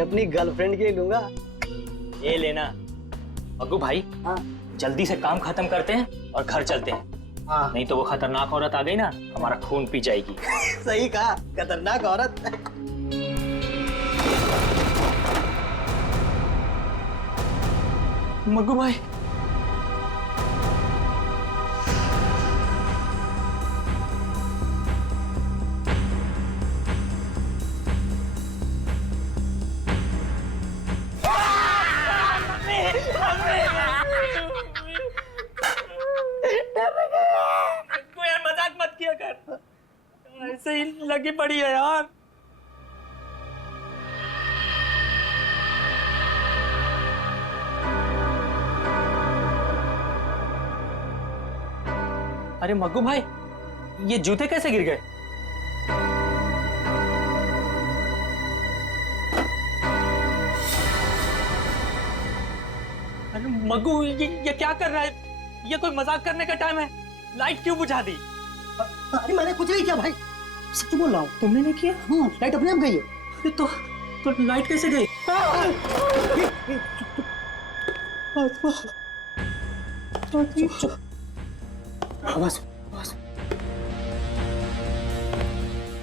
अपनी गर्लफ्रेंड के लिए लूंगा। ये लेना। मग्गू भाई, हाँ जल्दी से काम खत्म करते हैं और घर चलते हैं। हाँ नहीं तो वो खतरनाक औरत आ गई ना, हमारा खून पी जाएगी। सही कहा, खतरनाक औरत। मग्गू भाई, यार मजाक मत किया कर, ऐसे ही लगी पड़ी है यार। अरे मग्गू भाई, ये जूते कैसे गिर गए? अरे मग्गू, ये क्या कर रहा है? ये कोई मजाक करने का टाइम है? लाइट क्यों बुझा दी? अरे मैंने कुछ नहीं किया भाई, सच बोल रहा हूँ। तुमने नहीं किया? हाँ, लाइट अपने आप गई है। अरे तो लाइट कैसे गई? चुप। आवाज आवाज।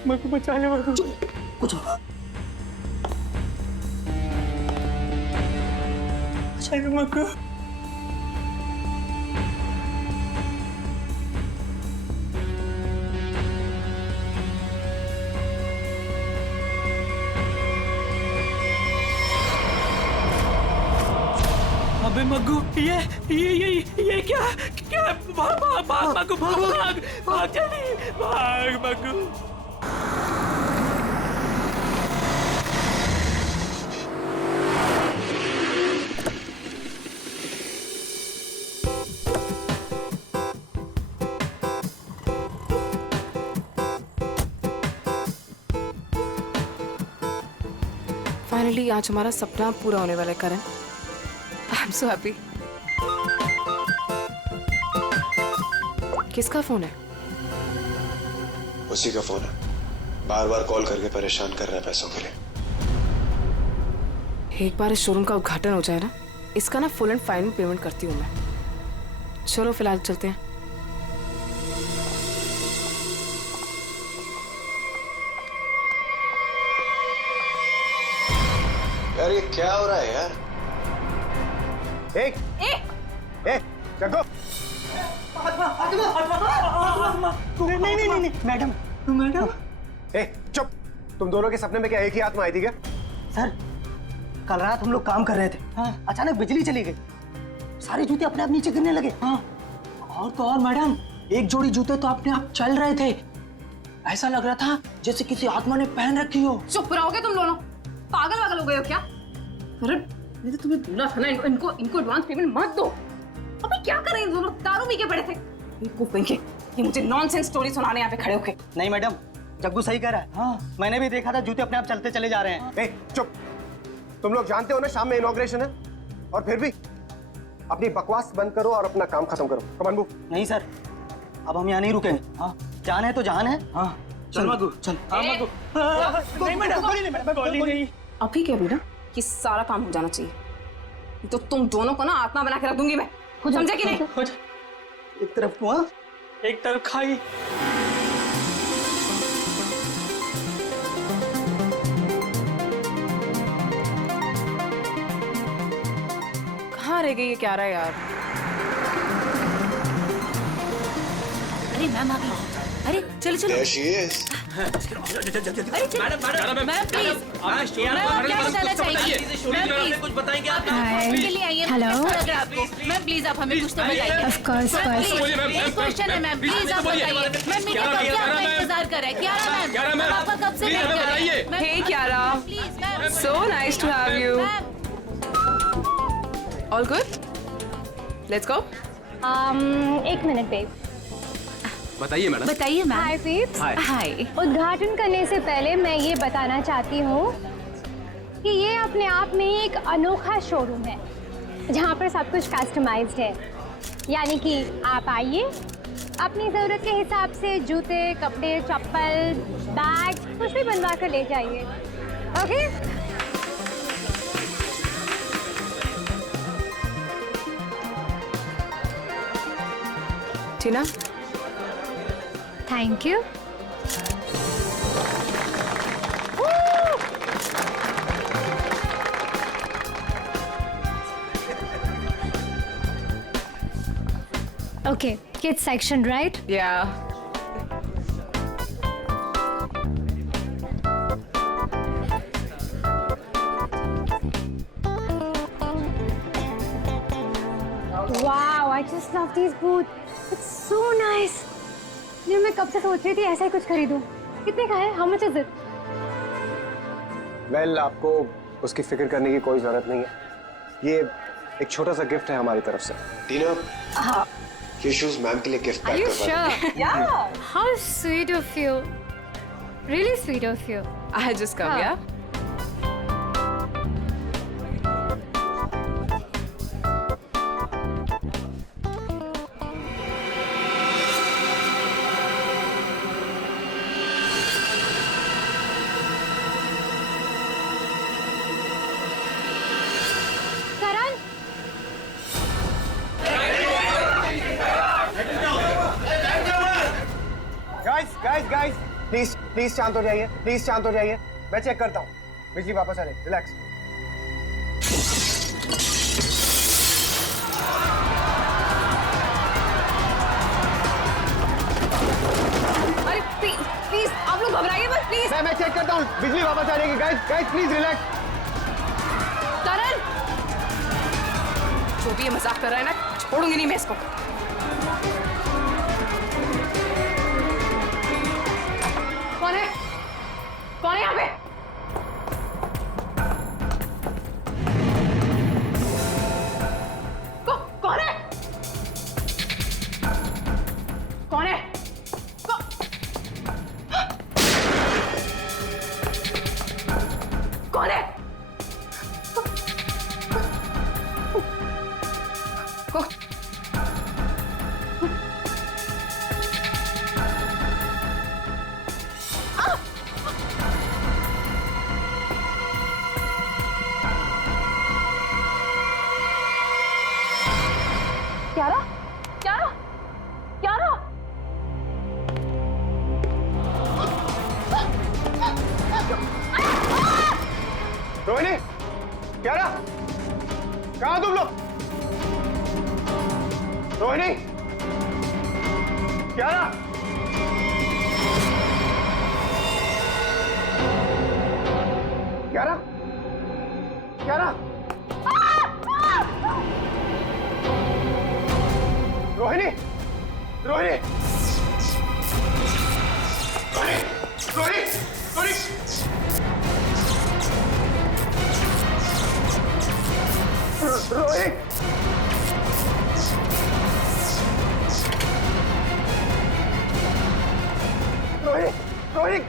मग्गू बचा ले मग्गू। कुछ अरे मग्गू, अबे मग्गू, ये क्या? भाग मग्गू, भाग जल्दी, भाग मग्गू। फाइनली आज हमारा सपना पूरा होने वाला है Karan. I am so happy. किसका फोन है? उसी का फोन है, बार बार कॉल करके परेशान कर रहा है पैसों के लिए। एक बार इस शोरूम का उद्घाटन हो जाए ना, इसका ना फुल एंड फाइनल पेमेंट करती हूँ मैं। चलो फिलहाल चलते हैं। यार ये क्या हो रहा है यार? जग्गू। नहीं मैडम, चुप। तुम दोनों के सपने में क्या एक ही आत्मा आई थी क्या? सर कल रात हम लोग काम कर रहे थे। हाँ। अचानक बिजली चली गई, सारे जूते अपने आप नीचे गिरने लगे। हाँ। और तो और मैडम, एक जोड़ी जूते तो अपने आप चल रहे थे। ऐसा लग रहा था जैसे किसी आत्मा ने पहन रखी हो। चुप रहोगे तुम दोनों? पागल हो गए हो क्या? अरे मैंने तो तुम्हें बोला था ना, इनको एडवांस पेमेंट मत दो। अबे क्या कर रहे हैं दोनों? दारू पी के पड़े थे। ये मुझे नॉनसेंस स्टोरी सुनाने यहाँ पे खड़े होके। नहीं मैडम, जग्गू सही कह रहा है। हाँ मैंने भी देखा था, जूते अपने आप चलते चले जा रहे हैं। चुप। तुम लोग जानते हो ना शाम में इनॉग्रेशन है, और फिर भी अपनी बकवास बंद करो और अपना काम खत्म करो। Come on move. नहीं सर, अब हम यहाँ नहीं रुकेंगे। हाँ जान है तो जान है। हाँ चल मग्गू चल। हाँ मग्गू। नहीं मैडम, गोली नहीं। अभी क्या बेटा, ये सारा काम हो जाना चाहिए, तो तुम दोनों को ना आत्मा बना के रख दूंगी मैं। समझे कि नहीं? एक तरफ को, हाँ एक तरफ खाई। कहाँ रह गई ये क्या रहा है यार? अरे मैम आ गई। अरे चलो चलो। There she is. Ma'am please, ma'am क्या बताना चाहिए? मैम प्लीज कुछ बताएंगे आप? के लिए आइए। हेलो मैम प्लीज आप हमें कुछ तो बताइए। ऑफ कोर्स एक क्वेश्चन है मैम, प्लीज आप बताइए। मैम मीडिया कब से आपका इंतजार कर रहा है? क्यारा मैम पापा कब से वेट कर रहे हैं? Hey Kiara, please ma'am, so nice to have you. All good, let's go. एक मिनट बेब। बताइए मैडम। बताइए मैम। Hi babes. हाय। उद्घाटन करने से पहले मैं ये बताना चाहती हूँ कि ये अपने आप में ही एक अनोखा शोरूम है जहाँ पर सब कुछ कस्टमाइज्ड है। यानी कि आप आइए, अपनी ज़रूरत के हिसाब से जूते, कपड़े, चप्पल, बैग कुछ भी बनवा कर ले जाइए। Okay? Tina, thank you. Okay, kids section, right? या Wow, I just love these boots. It's so nice. मैं कब से सोच रही थी ऐसा ही कुछ खरीदूं। कितने का है? How much is it? Well, आपको उसकी फिक्र करने की कोई जरूरत नहीं है। ये एक छोटा सा गिफ्ट है हमारी तरफ से। टीना, हाँ। ये शूज मैम के लिए गिफ्ट Are पैक you करवा sure? Yeah. How sweet of you. Really sweet of you. I just come, हाँ. yeah? करण, गाइस, प्लीज शांत हो जाइए। प्लीज शांत हो जाइए। मैं चेक करता हूँ। बिजली वापस आ रही। रिलैक्स। अरे प्लीज आप लोग घबराइए मत, प्लीज। मैं चेक करता हूँ। बिजली वापस आ जाएगी। Guys please relax. करण, जो भी ये मजाक कर रहा है ना, छोड़ूंगी नहीं मैं इसको। कौन है? कौन है यहाँ पे? कौन है? कौन है? कौन है? क्यारा? क्यारा? क्यारा? रोहिणी, क्यारा, कहाँ तुम लोग? रोहिणी, क्यारा, क्यारा, क्यारा, रोहिणी, रोहिणी, रोहिणी, रोहिणी, रोहिणी, रोहिणी, रोहिणी, रोहिणी,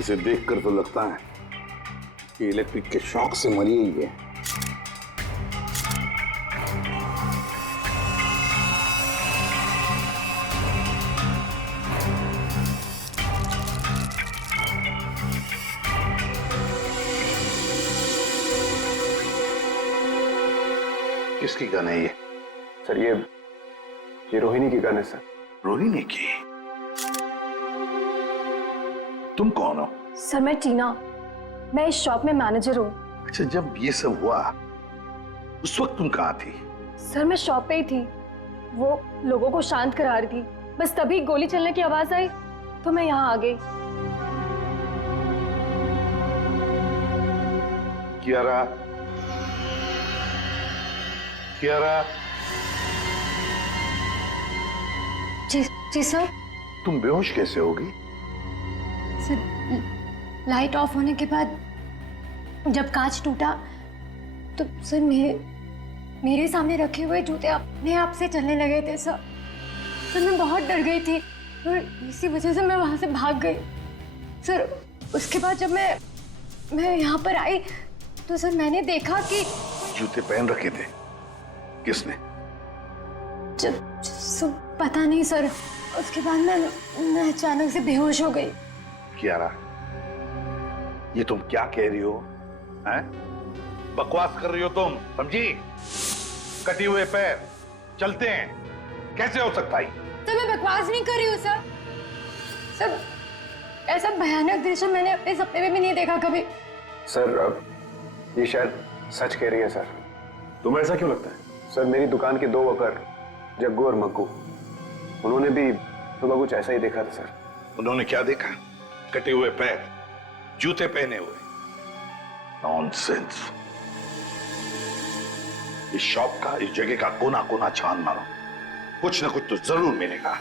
इसे देखकर तो लगता है कि इलेक्ट्रिक के शॉक से मरी ही है। किसकी गन है ये? सर ये रोहिणी की गन है सर। रोहिणी की? तुम कौन हो? सर मैं टीना, मैं इस शॉप में मैनेजर हूँ। अच्छा, जब ये सब हुआ उस वक्त तुम कहाँ थी? सर मैं शॉप पे ही थी, वो लोगों को शांत करा रही थी। बस तभी गोली चलने की आवाज आई तो मैं यहाँ आ गई। कियारा, कियारा, जी सर। तुम बेहोश कैसे होगी? सर लाइट ऑफ होने के बाद जब कांच टूटा तो सर मेरे सामने रखे हुए जूते अपने आप से चलने लगे थे सर। सर मैं बहुत डर गई थी और इसी वजह से मैं वहां से भाग गई सर। उसके बाद जब मैं यहाँ पर आई तो सर मैंने देखा कि जूते पहन रखे थे? किसने? पता नहीं सर, उसके बाद मैं अचानक से बेहोश हो गई। कियारा, ये तुम क्या कह रही हो? हैं? बकवास कर रही हो तुम, समझी? कटे हुए पैर चलते हैं, कैसे हो सकता है? तो मैं बकवास नहीं कर रही हूँ सर। सर, ऐसा भयानक दृश्य मैंने अपने सपने में भी नहीं देखा कभी। सर, अब ये शायद सच कह रही है सर। तुम्हें ऐसा क्यों लगता है? सर, मेरी दुकान के 2 वर्कर जग्गू और मग्गू, उन्होंने भी सुबह कुछ ऐसा ही देखा था सर। उन्होंने क्या देखा? कटे हुए पैर, जूते पहने हुए। नॉनसेंस। इस शॉप का, इस जगह का कोना कोना छान मारो, कुछ ना कुछ तो जरूर मिलेगा।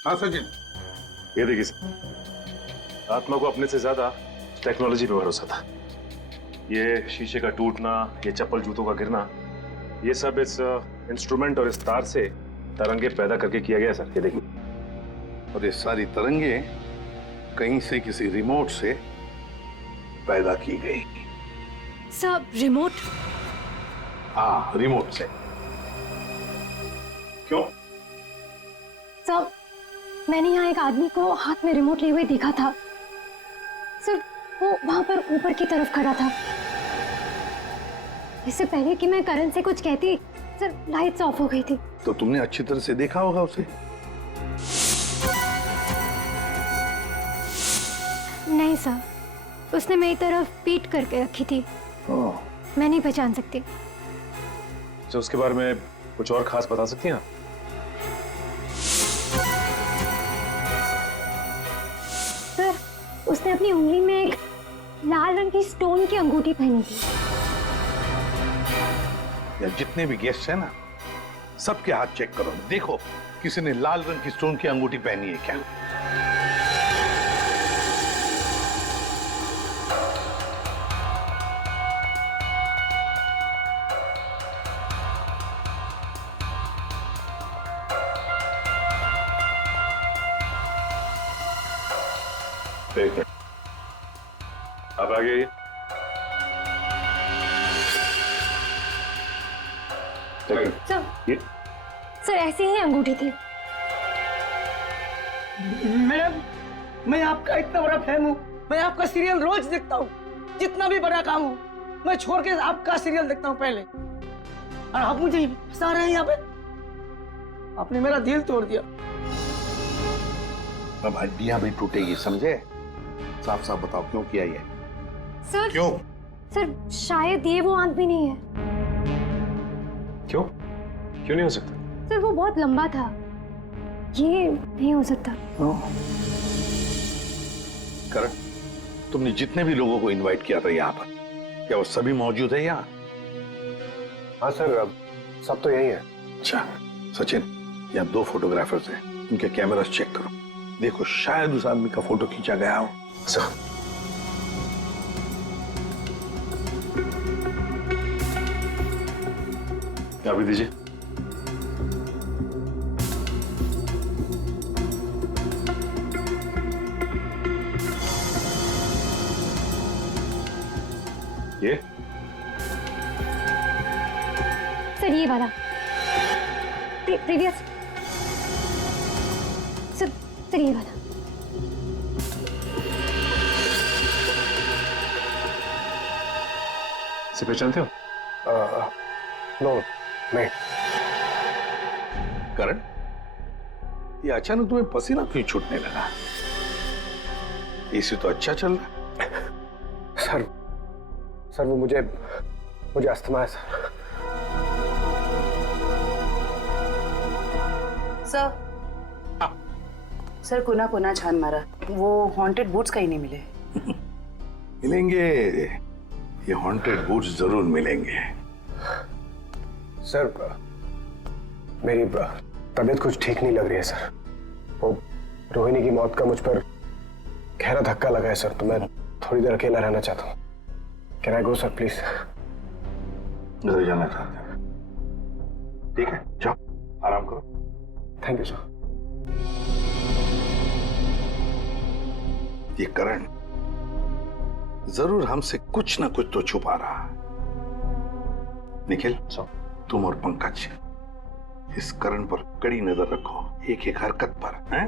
हाँ सचिन, ये देखिए सर, आत्मा को अपने से ज्यादा टेक्नोलॉजी पे भरोसा था। ये शीशे का टूटना, ये चप्पल जूतों का गिरना, ये सब इस इंस्ट्रूमेंट और इस तार से तरंगे पैदा करके किया गया सर। ये देखिए। और ये सारी तरंगे कहीं से, किसी रिमोट से पैदा की गई। Sir, remote? हाँ, रिमोट से। क्यों? सर, मैंने यहाँ एक आदमी को हाथ में रिमोट लिए हुए देखा था सर। वो वहां पर ऊपर की तरफ खड़ा था। इससे पहले कि मैं करण से कुछ कहती सर, लाइट्स ऑफ हो गई थी। तो तुमने अच्छी तरह से देखा होगा उसे? नहीं सर, उसने मेरी तरफ पीठ करके रखी थी। मैं नहीं पहचान सकती। तो उसके बारे में कुछ और खास बता सकती हैं आप? सर, उसने अपनी उंगली में एक लाल रंग की स्टोन की अंगूठी पहनी थी। या जितने भी गेस्ट हैं ना, सबके हाथ चेक करो, देखो किसी ने लाल रंग की स्टोन की अंगूठी पहनी है क्या? ठीक है, अब आगे आइए। सर, ऐसी ही अंगूठी थी। मैडम, मैं आपका इतना बड़ा फैन हूँ। मैं आपका सीरियल रोज देखता हूँ, जितना भी बड़ा काम हो मैं छोड़ के आपका सीरियल देखता हूँ पहले। और आप मुझे फंसा रहे हैं यहाँ पे। आपने मेरा दिल तोड़ दिया। अब हड्डियां भी टूटेगी, समझे? साफ साफ बताओ, क्यों किया ये? सर, क्यों? सर, शायद ये वो आदमी नहीं है। क्यों? क्यों नहीं हो सकता? सर, वो बहुत लंबा था, ये नहीं हो सकता। करण, तुमने जितने भी लोगों को इनवाइट किया था यहाँ पर, क्या वो सभी मौजूद है यहाँ? हाँ सर, अब सब तो यही है। अच्छा सचिन, यहाँ 2 फोटोग्राफर्स हैं, उनके कैमरास चेक करो, देखो शायद उस आदमी का फोटो खींचा गया हो। अभी दीजिए। ये सर, ये वाला प्रीवियस। सर, ये वाला। इसे पहचानते हो? नो नहीं। करण, ये अचानक तुम्हें पसीना क्यों छूटने लगा? एसी तो अच्छा चल रहा है। सर वो मुझे अस्थमा है सर। सर कोना छान मारा, वो हॉन्टेड बूट्स कहीं नहीं मिले। मिलेंगे, ये हॉन्टेड बूट्स जरूर मिलेंगे। सर मेरी तबीयत कुछ ठीक नहीं लग रही है सर। वो रोहिणी की मौत का मुझ पर गहरा धक्का लगा है सर, तो मैं थोड़ी देर अकेला रहना चाहता हूँ। Can I go sir please? घर जाना चाहते हैं? ठीक है, जाओ आराम करो। Thank you sir. ये करण जरूर हमसे कुछ ना कुछ तो छुपा रहा है। निखिल, तुम और पंकज इस करण पर कड़ी नजर रखो, एक एक हरकत पर, हैं?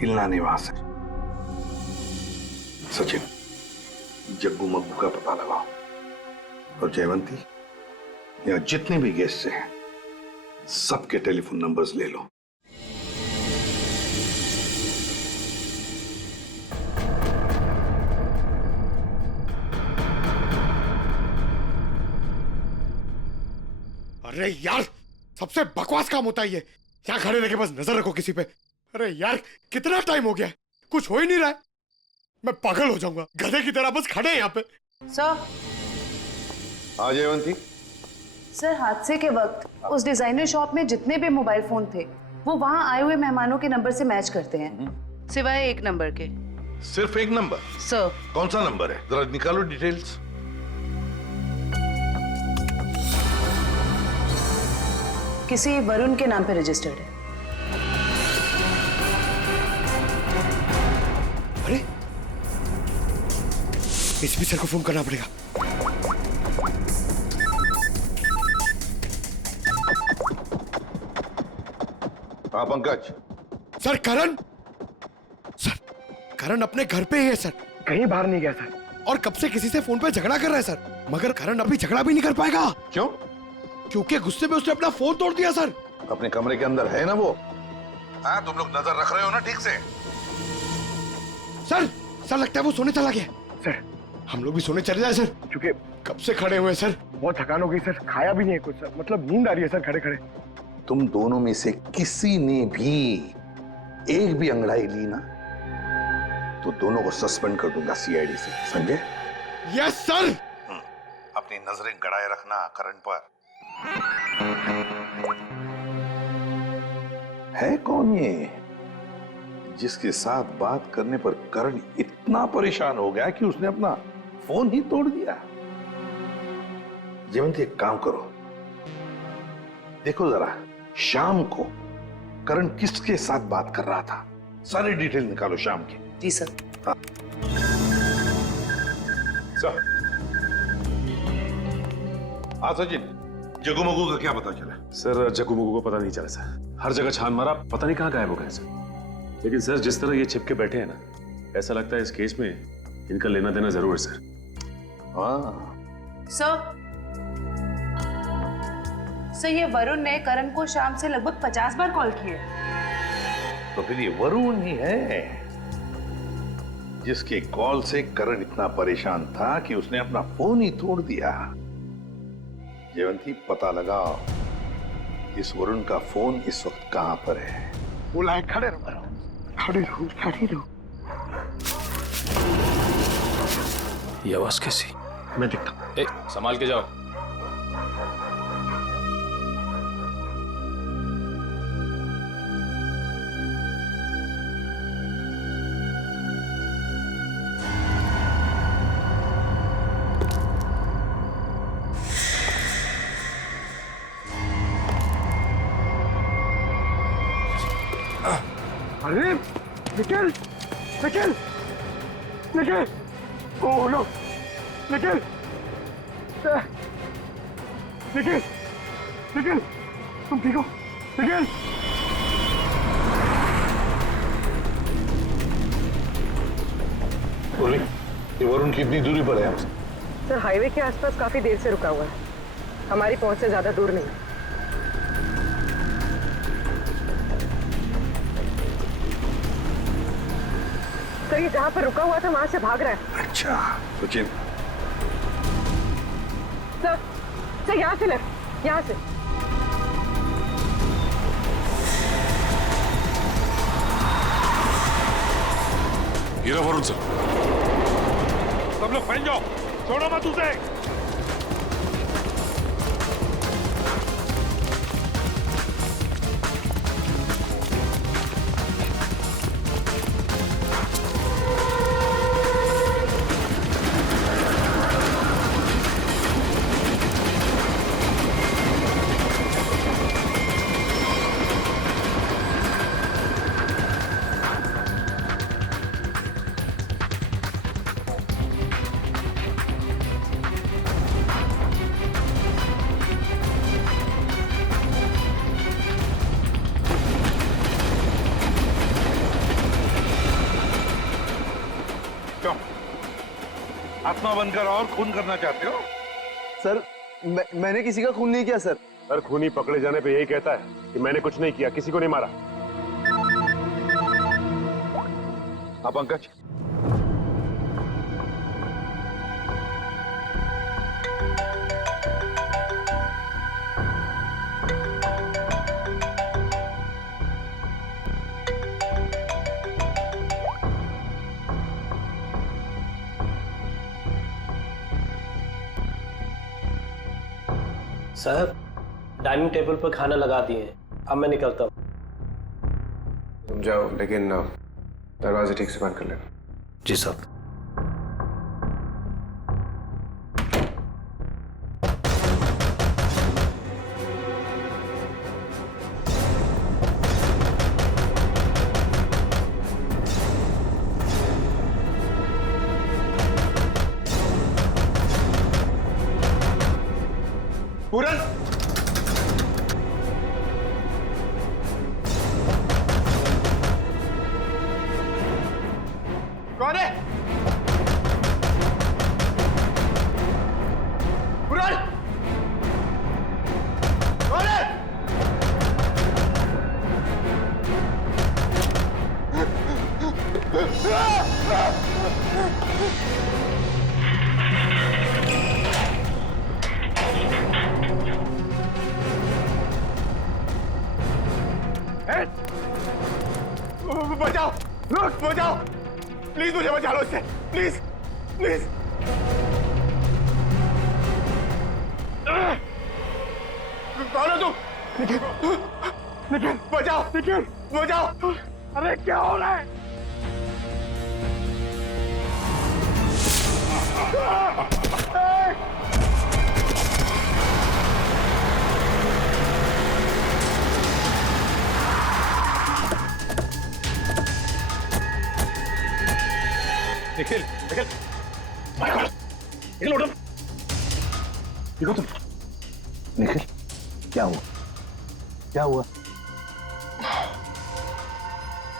हिलना नहीं वहां से। सचिन, जग्गू मग्गू का पता लगाओ, और जयवंती, यहाँ जितने भी गेस्ट हैं सबके टेलीफोन नंबर्स ले लो। अरे यार, सबसे बकवास काम होता है ये। यहाँ खड़े रह के बस नजर रखो किसी पे। अरे यार, कितना टाइम हो गया, कुछ हो ही नहीं रहा है। मैं पागल हो जाऊंगा, गधे की तरह बस खड़े हैं यहाँ पे। सर। हाँ जयवंती। सर हादसे के वक्त उस डिजाइनर शॉप में जितने भी मोबाइल फोन थे वो वहां आए हुए मेहमानों के नंबर से मैच करते हैं, सिवाय एक नंबर के। सिर्फ एक नंबर? सर। कौन सा नंबर है, जरा निकालो डिटेल्स। किसी वरुण के नाम पे रजिस्टर्ड है। अरे, एसपी सर को फोन करना पड़ेगा। हाँ पंकज। सर करण अपने घर पे ही है सर, कहीं बाहर नहीं गया सर। और कब से किसी से फोन पे झगड़ा कर रहा है सर, मगर करण अभी झगड़ा भी नहीं कर पाएगा। क्यों? क्योंकि गुस्से में उसने अपना फोन तोड़ दिया सर। अपने कमरे के अंदर है ना वो? हाँ, तुम लोग नजर रख रहे हो ना ठीक से? सर लगता है वो सोने चला गया। सर हम लोग भी सोने चले जाए सर, क्योंकि कब से खड़े हुए सर, बहुत थकान हो गई सर, खाया भी नहीं है कुछ सर, मतलब नींद आ रही है सर खड़े खड़े। तुम दोनों में से किसी ने भी एक भी अंगड़ाई ली ना तो दोनों को सस्पेंड कर दूंगा सीआईडी से, समझे? Yes sir. अपनी नजरें गड़ाए रखना करण पर। है कौन ये जिसके साथ बात करने पर करण इतना परेशान हो गया कि उसने अपना फोन ही तोड़ दिया? जयवंती, एक काम करो, देखो जरा शाम को करण किसके साथ बात कर रहा था, सारी डिटेल निकालो शाम की। जी सर। हाँ। सर। हाँ सचिन, जग्गू मग्गू का क्या पता चला? सर जग्गू मग्गू को पता नहीं चला सर, हर जगह छान मारा, पता नहीं कहाँ गायब हो गए सर। लेकिन सर जिस तरह ये छिपके बैठे हैं ना, ऐसा लगता है इस केस में इनका लेना देना जरूर है सर। हाँ सर ये वरुण ने करण को शाम से लगभग 50 बार कॉल किए। तो फिर ये वरुण ही है जिसके कॉल से करण इतना परेशान था कि उसने अपना फोन ही तोड़ दिया। जयवंती, पता लगाओ इस वरुण का फोन इस वक्त कहां पर है। बोला है खड़े रहो। ये आवाज कैसी? मैं देखता हूं। संभाल के जाओ। अरे निखिल, ओह नो, निखिल, तुम ठीक हो? निखिल, ये वरुण कितनी दूरी पर है हमसे? सर हाईवे के आसपास काफी देर से रुका हुआ है। हमारी पहुंच से ज्यादा दूर नहीं। सर ये जहां पर रुका हुआ था वहां से भाग रहा है। अच्छा सचिन, सर यहाँ से लेफ्ट, यहाँ से। हीरा वरुण सर, सब लोग फैल जाओ, छोड़ो मत उसे। आत्मा बनकर और खून करना चाहते हो? सर मैंने किसी का खून नहीं किया सर। सर खूनी पकड़े जाने पे यही कहता है कि मैंने कुछ नहीं किया, किसी को नहीं मारा। हाँ पंकज, साहब डाइनिंग टेबल पर खाना लगा दिए हैं, अब मैं निकलता हूँ। तुम जाओ, लेकिन दरवाजे ठीक से बंद कर लेना। जी साहब। पूरन, कौन है? पूरन, कौन है? बचाओ, रुक, बचाओ, प्लीज मुझे बचा लो इससे, प्लीज प्लीज। कौन है तुम? निखिल, बचाओ, निखिल, बचाओ। अरे क्या हो रहा है? निखिल, निखिल, निखिल, उठो, देखो तुम। निखिल, क्या हुआ? क्या हुआ?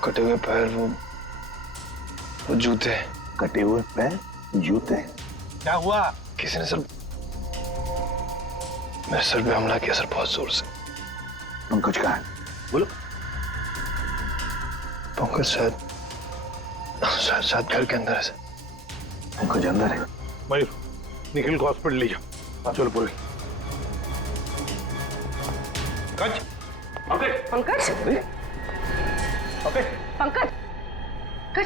कटे हुए पैर, वो जूते। कटे हुए पैर, जूते? क्या हुआ? किसी ने सर मेरे सर पे हमला किया सर, बहुत जोर से। पंकज कहाँ है? बोलो। पंकज शायद घर के अंदर है सर। पंकज अंदर है? मयूर, निखिल को हॉस्पिटल ले जाओ। चलो पूरे। पंकज, पंकज, पंकज,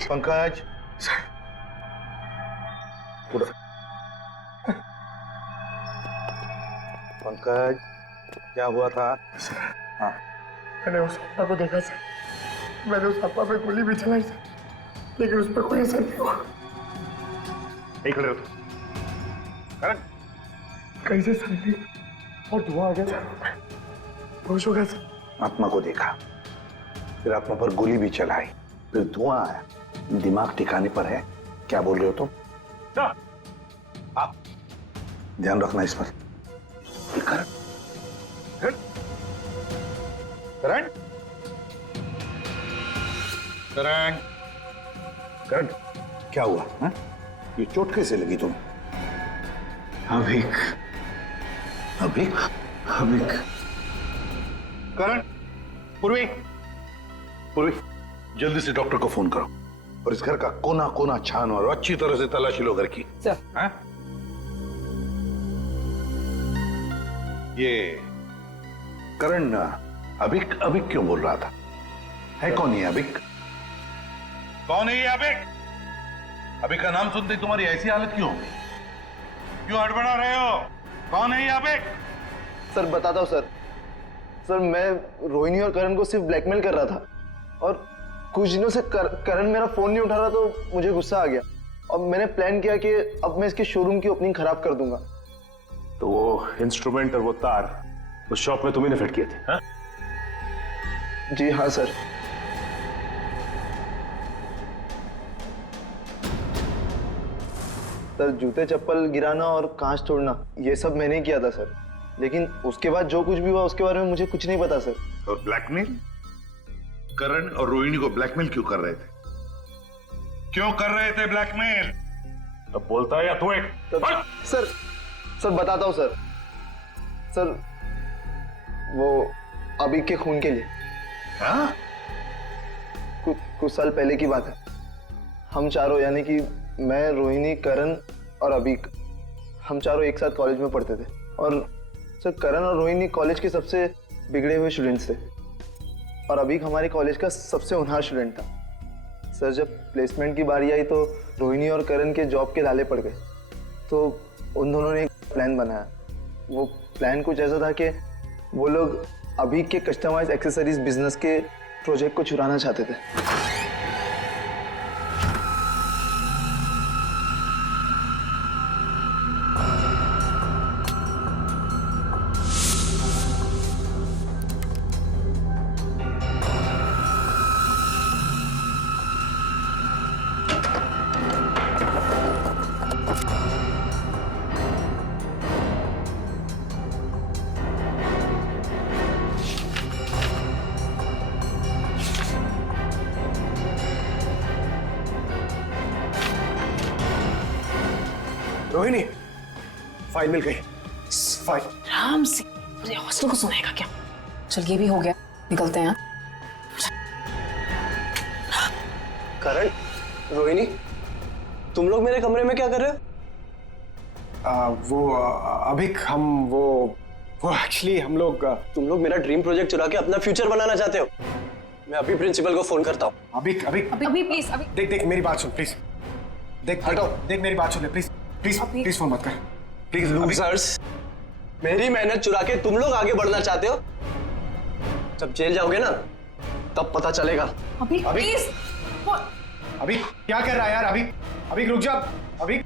पंकज, पूरा। पंकज, क्या हुआ था? हाँ, मैंने उस आत्मा को देखा सर, मैंने उस आत्मा पे गोली भी चलाई सर, लेकिन उस पर कोई असर नहीं हुआ। नहीं खड़े हो तुम। करण, कैसे सर नहीं, और धुआं आ गया सर, होश हो गया सर। आत्मा को देखा, फिर आत्मा पर गोली भी चलाई, फिर धुआं आया, दिमाग ठिकाने पर है? क्या बोल रहे हो तुम? हाँ, ध्यान रखना इस पर। करण, करण, करण, करण, क्या हुआ? हा? ये चोट कैसे लगी तुम्हें? अब अभिक अभिक करण, पूर्वी पूर्वी, जल्दी से डॉक्टर को फोन करो और इस घर का कोना कोना छानो और अच्छी तरह से तलाशी लो घर की। हाँ? ये करण अभिक अभिक क्यों बोल रहा था? है कौन ये अभिक? कौन है ये अभिक? अभिक का नाम सुनते तुम्हारी ऐसी हालत क्यों हो गई? क्यों हड़बड़ा रहे हो? कौन है ये अभिक? सर बताता हूँ सर। सर मैं रोहिणी और करण को सिर्फ ब्लैकमेल कर रहा था और कुछ दिनों से करण मेरा फोन नहीं उठा रहा तो मुझे गुस्सा आ गया और मैंने प्लान किया कि अब मैं इसके शोरूम की ओपनिंग खराब कर दूंगा। तो वो इंस्ट्रूमेंट और वो तार उस शॉप में तुम्ही ने फिट किए थे? हाँ? जी हाँ सर। सर जूते चप्पल गिराना और कांच तोड़ना ये सब मैंने किया था सर, लेकिन उसके बाद जो कुछ भी हुआ उसके बारे में मुझे कुछ नहीं पता सर। और ब्लैकमेल? करण और रोहिणी को ब्लैकमेल क्यों कर रहे थे? क्यों कर रहे थे ब्लैकमेल? अब बोलता है या तू एक? सर बताता हूँ सर। सर वो अभिक के खून के लिए। हाँ? कुछ साल पहले की बात है। हम चारों यानी कि मैं, रोहिणी, करण और अभिक, हम चारों एक साथ कॉलेज में पढ़ते थे और सर करण और रोहिणी कॉलेज के सबसे बिगड़े हुए स्टूडेंट्स थे और अभिक हमारे कॉलेज का सबसे होनहार स्टूडेंट था। सर जब प्लेसमेंट की बारी आई तो रोहिणी और करण के जॉब के लाले पड़ गए तो उन दोनों ने एक प्लान बनाया। वो प्लान कुछ ऐसा था कि वो लोग अभिक के कस्टमाइज एक्सेसरीज बिजनेस के प्रोजेक्ट को चुराना चाहते थे। रोहिणी, फाइल मिल गई। फाइल। आराम से, अरे हॉस्टल को सुनाएगा क्या? चल ये भी हो गया, निकलते हैं। करण, रोहिणी, तुम लोग मेरे कमरे में क्या कर रहे हो? अभिक वो एक्चुअली हम लोग तुम लोग मेरा ड्रीम प्रोजेक्ट चुरा के अपना फ्यूचर बनाना चाहते हो? मैं अभी प्रिंसिपल को फोन करता हूँ। अभिक प्लीज अभी देख मेरी बात सुन प्लीज। हटाओ, देख मेरी बात सुन प्लीज प्लीज फोन मत कर प्लीज। लूजर्स, मेरी मेहनत चुरा के तुम लोग आगे बढ़ना चाहते हो? जब जेल जाओगे ना तब पता चलेगा। अभी प्लीज। अभी क्या कर रहा है यार? अभी रुक जा। अभी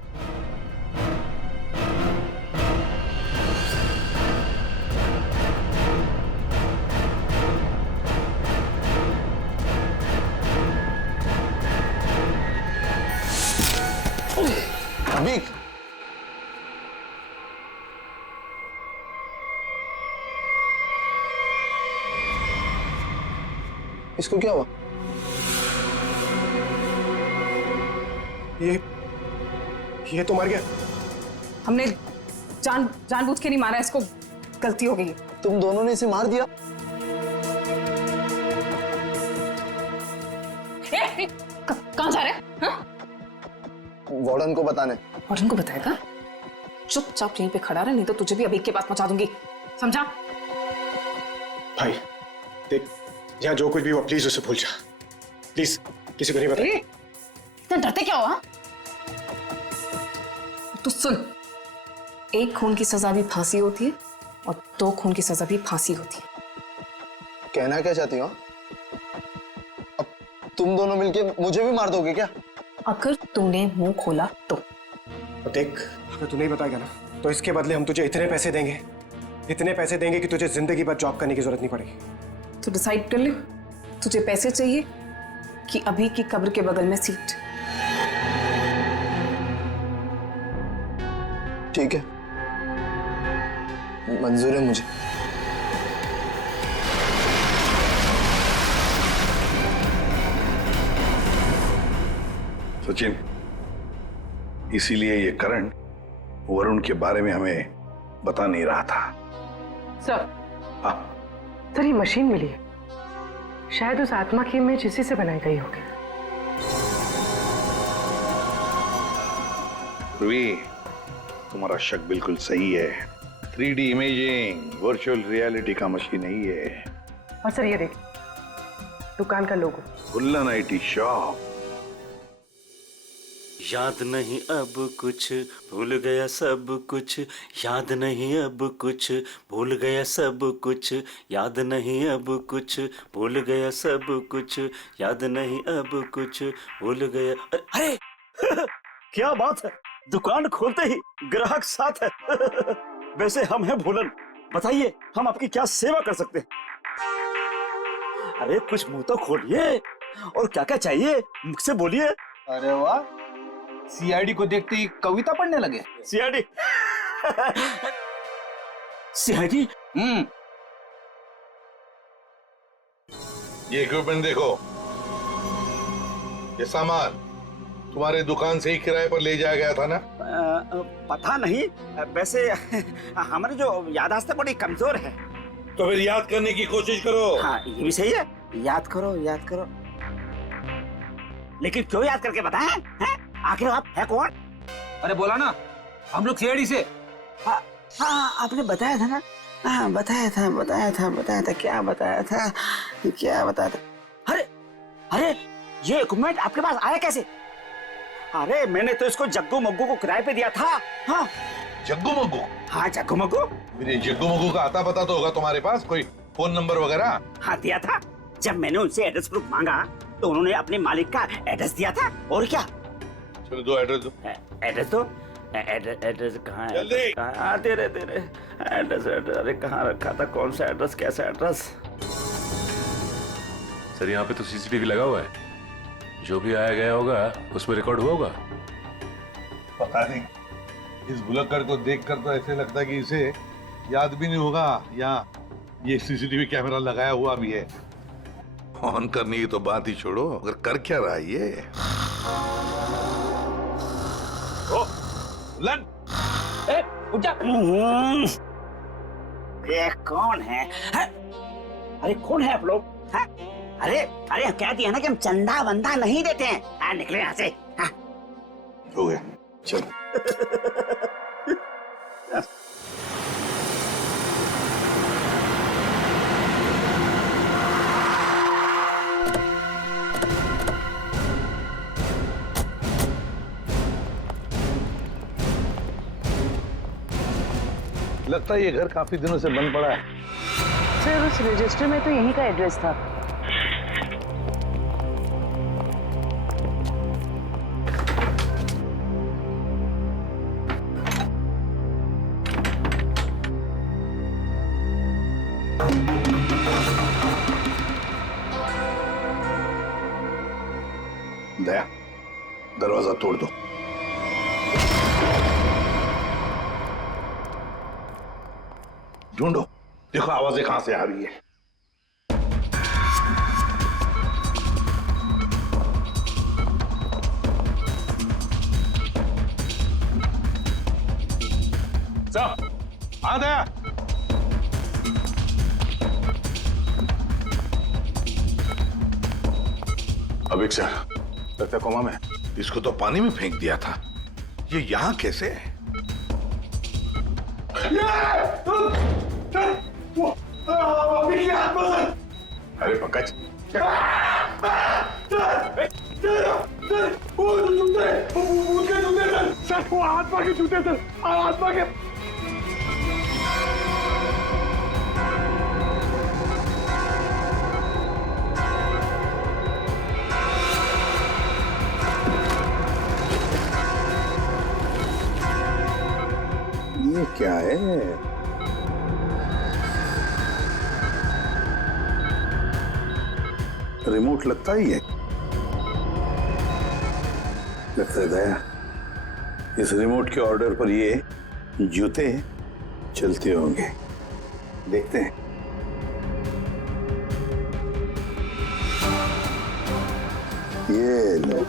इसको क्या हुआ? ये तो मर गया। हमने जानबूझ के नहीं मारा, इसको गलती हो गई। तुम दोनों ने इसे मार दिया? कहाँ जा रहे हैं? वार्डन को बताने। वार्डन को बताएगा? चुपचाप यहीं पे खड़ा रहे, नहीं तो तुझे भी अभी के पास पहुंचा दूंगी, समझा? भाई देख, यहाँ जो कुछ भी हुआ प्लीज उसे भूल जा, प्लीज। किसी को नहीं बताइए। इतना डरते क्या हुआ? तो सुन, एक खून की सजा भी फांसी होती है और 2 खून की सजा भी फांसी होती है। कहना क्या चाहती हो? अब तुम दोनों मिलके मुझे भी मार दोगे क्या? अगर तूने मुंह खोला तो। देख, अगर तू नहीं बताएगा ना तो इसके बदले हम तुझे इतने पैसे देंगे कि तुझे जिंदगी भर जॉब करने की जरूरत नहीं पड़ेगी। तो डिसाइड कर ले, तुझे पैसे चाहिए कि अभी की कब्र के बगल में सीट? ठीक है, मंजूर है मुझे। सचिन, इसीलिए ये करण वरुण के बारे में हमें बता नहीं रहा था। सर, हाँ, सर ये मशीन मिली है, शायद उस आत्मा की इमेज इसी से बनाई गई होगी। ध्रुवी, तुम्हारा शक बिल्कुल सही है। 3D इमेजिंग वर्चुअल रियलिटी का मशीन नहीं है। और सर ये देखिए, दुकान का लोगो, उल्लन IT शॉप। याद नहीं अब कुछ, भूल गया सब कुछ, याद नहीं अब कुछ, भूल गया सब कुछ, याद नहीं अब कुछ, भूल गया सब कुछ, याद नहीं अब कुछ, भूल गया। अरे क्या बात है, दुकान खोलते ही ग्राहक साथ है। वैसे हम हैं भूलन, बताइए हम आपकी क्या सेवा कर सकते हैं? अरे कुछ मुंह तो खोलिए, और क्या क्या चाहिए मुझसे बोलिए। अरे वाह, CID को देखते ही कविता पढ़ने लगे। CID? CID? ये इक्विपमेंट देखो, ये सामान तुम्हारे दुकान से ही किराए पर ले जाया गया था ना? पता नहीं, वैसे हमारी जो याददाश्त बड़ी कमजोर है। तो फिर याद करने की कोशिश करो। हाँ ये भी सही है, याद करो याद करो। लेकिन क्यों याद करके बताएं? हैं? आखिर आप है कौन? अरे बोला ना, हम लोग CID से। हाँ आपने बताया था ना। हाँ बताया था क्या बताया था? अरे ये इक्विपमेंट आपके पास आया कैसे? अरे मैंने तो इसको जग्गू मग्गू को किराए पे दिया था। हाँ जग्गू मग्गू? हाँ जग्गू मग्गू। मेरे जग्गू मग्गू का आता पता तो होगा तुम्हारे पास, कोई फोन नंबर वगैरह? हाँ दिया था, जब मैंने उनसे एड्रेस प्रूफ मांगा तो उन्होंने अपने मालिक का एड्रेस दिया था। और क्या? चलो दो एड्रेस दो। एड्रेस दो। एड्रेस कहाँ है? दे रहे एड्रेस। अरे कहाँ रखा था, कौन सा एड्रेस, कैसा एड्रेस? सर यहाँ पे तो CCTV लगा हुआ है, जो भी आया गया होगा उसमें रिकॉर्ड हुआ होगा। पता नहीं, इस भुलक्कड़ को देखकर तो ऐसे लगता है कि इसे याद भी नहीं होगा या ये CCTV कैमरा लगाया हुआ भी है। ऑन करने की तो बात ही छोड़ो, अगर कर क्या रहा है ये? लन, उठ जा। ये कौन है? अरे कौन है आप लोग? अरे कह दिया ना कि हम चंदा वंदा नहीं देते हैं। निकले यहाँ से। हो गया, चल। लगता है ये घर काफी दिनों से बंद पड़ा है। सर उस रजिस्टर में तो यहीं का एड्रेस था। दया, दरवाजा तोड़ दो। ढूंढो, देखो आवाजें कहां से आ रही है। सब आ दया। अभिक्षा लगता कोमा में। इसको तो पानी में फेंक दिया था, ये यहां कैसे है? अरे पंकज, सर वो आत्मा के जूते थे, आत्मा के। ये क्या है? रिमोट लगता ही है। लगता है दया, इस रिमोट के ऑर्डर पर ये जूते चलते होंगे। देखते हैं। ये लो।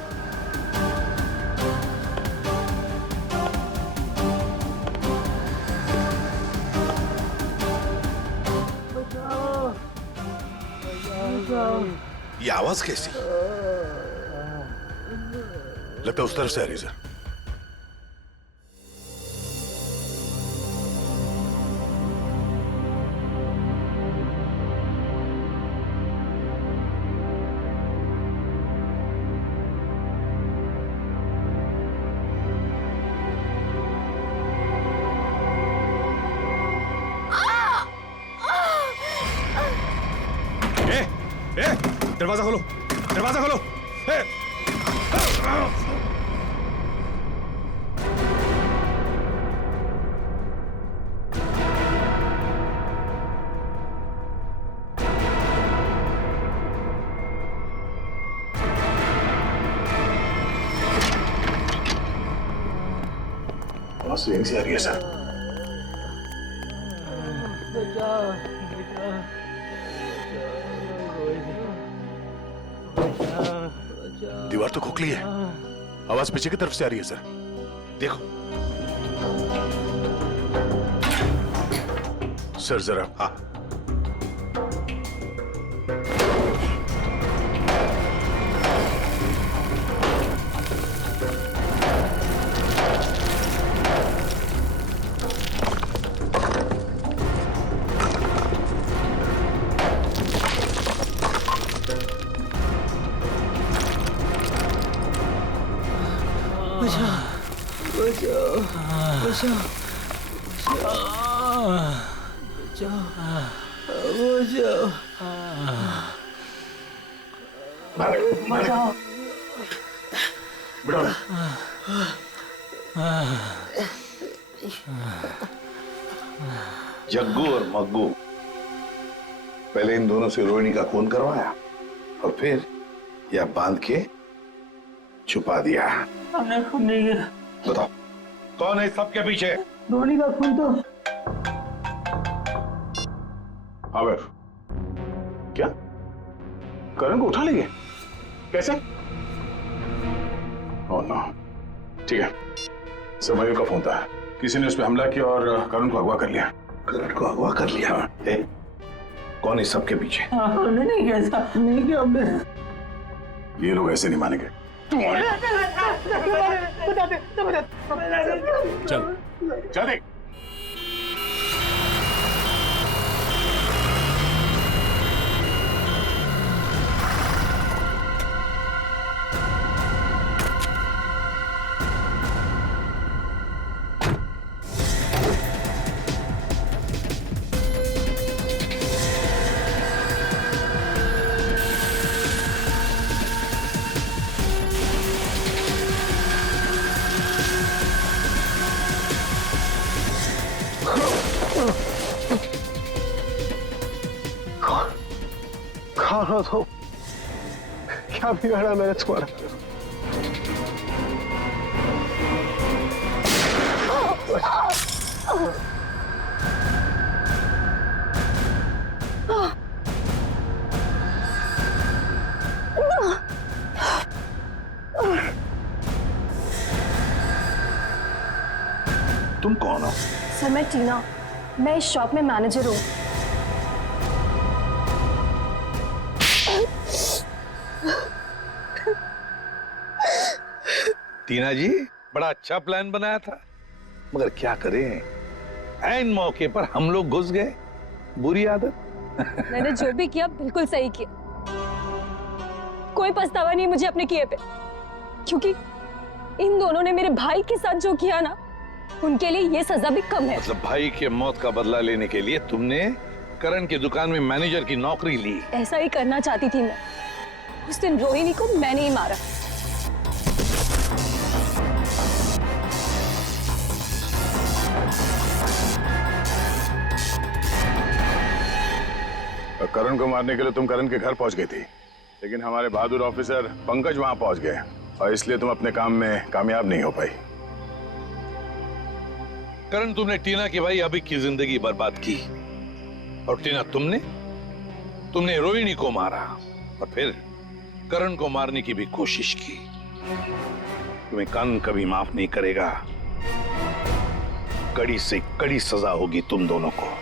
आवाज कैसी? लगता है उस तरफ से आ रही सर। दरवाजा खोलो, दरवाजा खोलो। आवाज तो यहीं से आ रही है सर। दीवार तो खोखली है, आवाज पीछे की तरफ से आ रही है सर। देखो सर जरा। हाँ जग्गू और मग्गू, पहले इन दोनों से रोहिणी का खून करवाया और फिर यह बांध के छुपा दिया। हमने खून नहीं किया। बताओ कौन है सबके पीछे? रोहिणी का खून तो आवेर, क्या करण को उठा लेंगे? कैसे? Oh no. ठीक है, सरमयू का फोन था, किसी ने उस पर हमला किया और करण को अगवा कर लिया। करण को अगवा कर लिया? कौन है सबके पीछे? हमने नहीं किया ऐसा, नहीं किया हमने। ये लोग ऐसे नहीं मानेंगे। चल चल देख। खाना तो क्या बिगाड़ा मैंने तुम्हारा? तुम कौन हो? सर मैं टीना, मैं इस शॉप में मैनेजर हूँ। टीना जी, बड़ा अच्छा प्लान बनाया था, मगर क्या करें, ऐन मौके पर हम लोग घुस गए। बुरी आदत। मैंने जो भी किया बिल्कुल सही किया, कोई पछतावा नहीं मुझे अपने किए पे, क्योंकि इन दोनों ने मेरे भाई के साथ जो किया ना, उनके लिए ये सजा भी कम है। मतलब भाई के मौत का बदला लेने के लिए तुमने करण की दुकान में मैनेजर की नौकरी ली? ऐसा ही करना चाहती थी मैं। उस दिन रोहिणी को मैंने ही मारा। करण को मारने के लिए तुम करण के घर पहुंच गई थी, लेकिन हमारे बहादुर ऑफिसर पंकज वहां पहुंच गए और इसलिए तुम अपने काम में कामयाब नहीं हो पाई। करण, तुमने टीना की भाई अभी की जिंदगी बर्बाद की, और टीना तुमने रोहिणी को मारा और फिर करण को मारने की भी कोशिश की। तुम्हें कानून कभी माफ नहीं करेगा, कड़ी से कड़ी सजा होगी तुम दोनों को।